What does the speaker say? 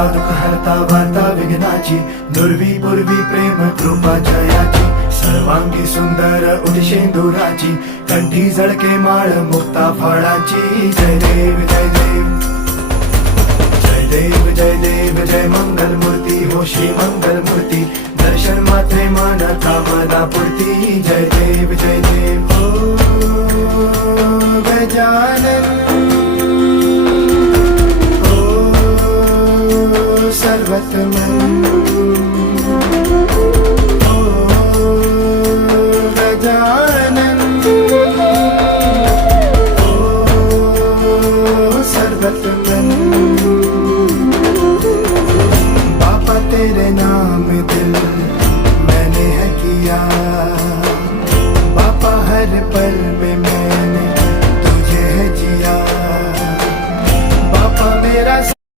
हरता दुःख हरता वार्ता विघ्नाची, दुर्वी पूर्वी प्रेम कृपा जयाची, सर्वांगी सुंदर उदिशेंदुराची, कंठी झळके माळ मुक्ता फळाची. जय देव जय देव जय देव जय देव जय मंगल मूर्ती हो श्री मंगल मूर्ती, दर्शन मात्रे मन कामना पूर्ती. जय देव जय देव हो गजानन हो सर्वतमन.